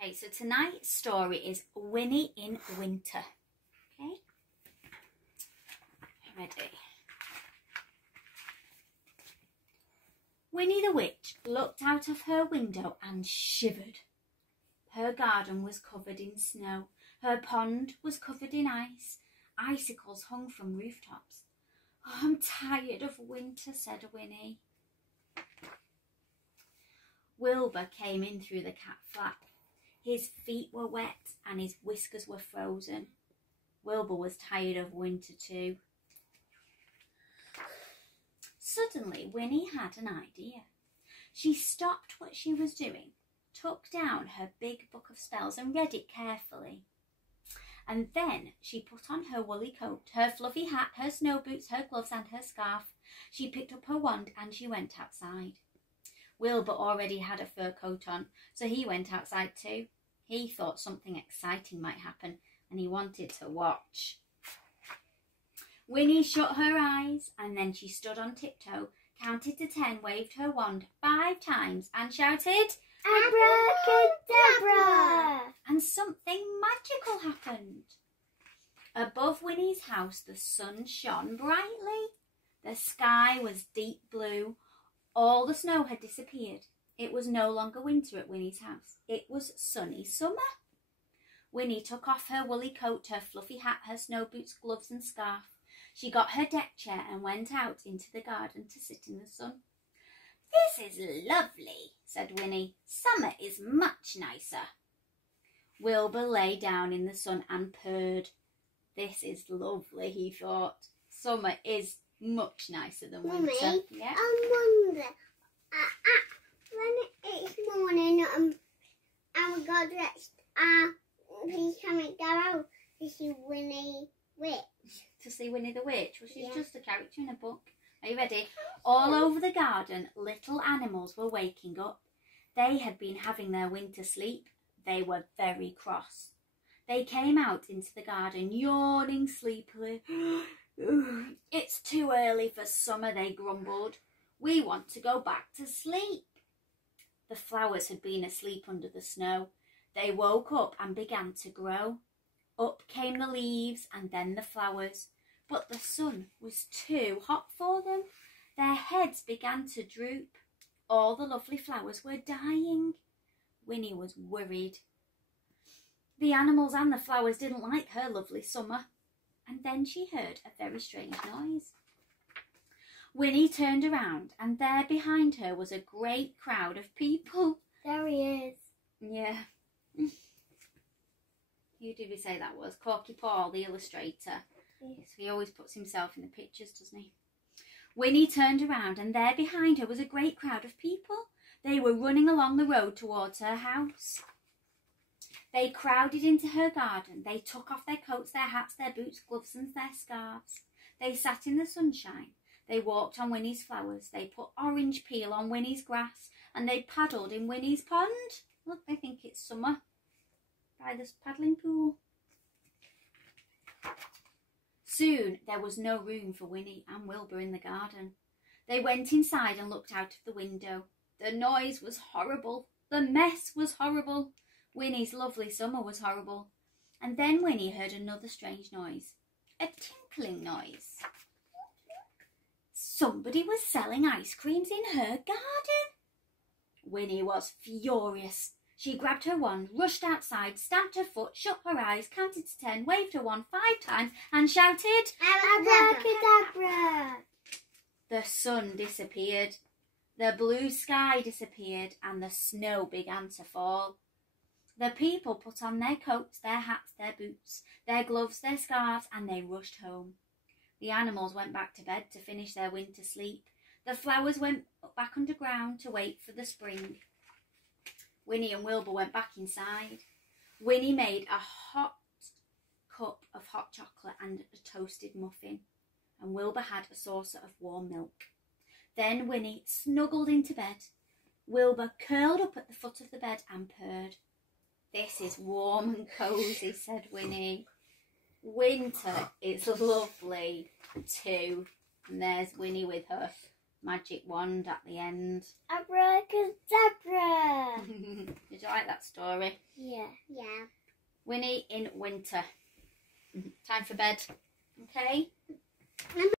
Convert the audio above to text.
Okay, so tonight's story is Winnie in Winter. Okay? Ready? Winnie the witch looked out of her window and shivered. Her garden was covered in snow. Her pond was covered in ice. Icicles hung from rooftops. "Oh, I'm tired of winter," said Winnie. Wilbur came in through the cat flap. His feet were wet and his whiskers were frozen. Wilbur was tired of winter too. Suddenly, Winnie had an idea. She stopped what she was doing, took down her big book of spells and read it carefully. And then she put on her woolly coat, her fluffy hat, her snow boots, her gloves and her scarf. She picked up her wand and she went outside. Wilbur already had a fur coat on, so he went outside too. He thought something exciting might happen and he wanted to watch. Winnie shut her eyes and then she stood on tiptoe, counted to 10, waved her wand 5 times and shouted, "Abracadabra!" And something magical happened. Above Winnie's house the sun shone brightly. The sky was deep blue. All the snow had disappeared. It was no longer winter at Winnie's house. It was sunny summer. Winnie took off her woolly coat, her fluffy hat, her snow boots, gloves and scarf. She got her deck chair and went out into the garden to sit in the sun. "This is lovely," said Winnie. "Summer is much nicer." Wilbur lay down in the sun and purred. "This is lovely," he thought. "Summer is much nicer than winter." Mummy, Yeah. I wonder, when it's morning, I will go dressed, please can we go out to see Winnie Witch? To see Winnie the Witch? Well, she's Yeah. just a character in a book. Are you ready? All over the garden, little animals were waking up. They had been having their winter sleep. They were very cross. They came out into the garden, yawning sleepily. "It's too early for summer," they grumbled. "We want to go back to sleep." The flowers had been asleep under the snow. They woke up and began to grow. Up came the leaves and then the flowers, but the sun was too hot for them. Their heads began to droop. All the lovely flowers were dying. Winnie was worried. The animals and the flowers didn't like her lovely summer. And then she heard a very strange noise. Winnie turned around and there behind her was a great crowd of people. There he is. Yeah. Who did we say that was? Corky Paul, the illustrator. Yes, he always puts himself in the pictures, doesn't he? Winnie turned around and there behind her was a great crowd of people. They were running along the road towards her house. They crowded into her garden. They took off their coats, their hats, their boots, gloves and their scarves. They sat in the sunshine. They walked on Winnie's flowers. They put orange peel on Winnie's grass and they paddled in Winnie's pond. Look, they think it's summer by this paddling pool. Soon there was no room for Winnie and Wilbur in the garden. They went inside and looked out of the window. The noise was horrible. The mess was horrible. Winnie's lovely summer was horrible. And then Winnie heard another strange noise. A tinkling noise. Somebody was selling ice creams in her garden. Winnie was furious. She grabbed her wand, rushed outside, stamped her foot, shut her eyes, counted to 10, waved her wand 5 times and shouted, "Abracadabra!" The sun disappeared. The blue sky disappeared and the snow began to fall. The people put on their coats, their hats, their boots, their gloves, their scarves and they rushed home. The animals went back to bed to finish their winter sleep. The flowers went back underground to wait for the spring. Winnie and Wilbur went back inside. Winnie made a hot cup of hot chocolate and a toasted muffin, and Wilbur had a saucer of warm milk. Then Winnie snuggled into bed. Wilbur curled up at the foot of the bed and purred. "This is warm and cosy," said Winnie. "Winter is lovely too." And there's Winnie with her magic wand at the end. Abracadabra. Did you like that story? Yeah. Yeah. Winnie in winter. Time for bed. Okay?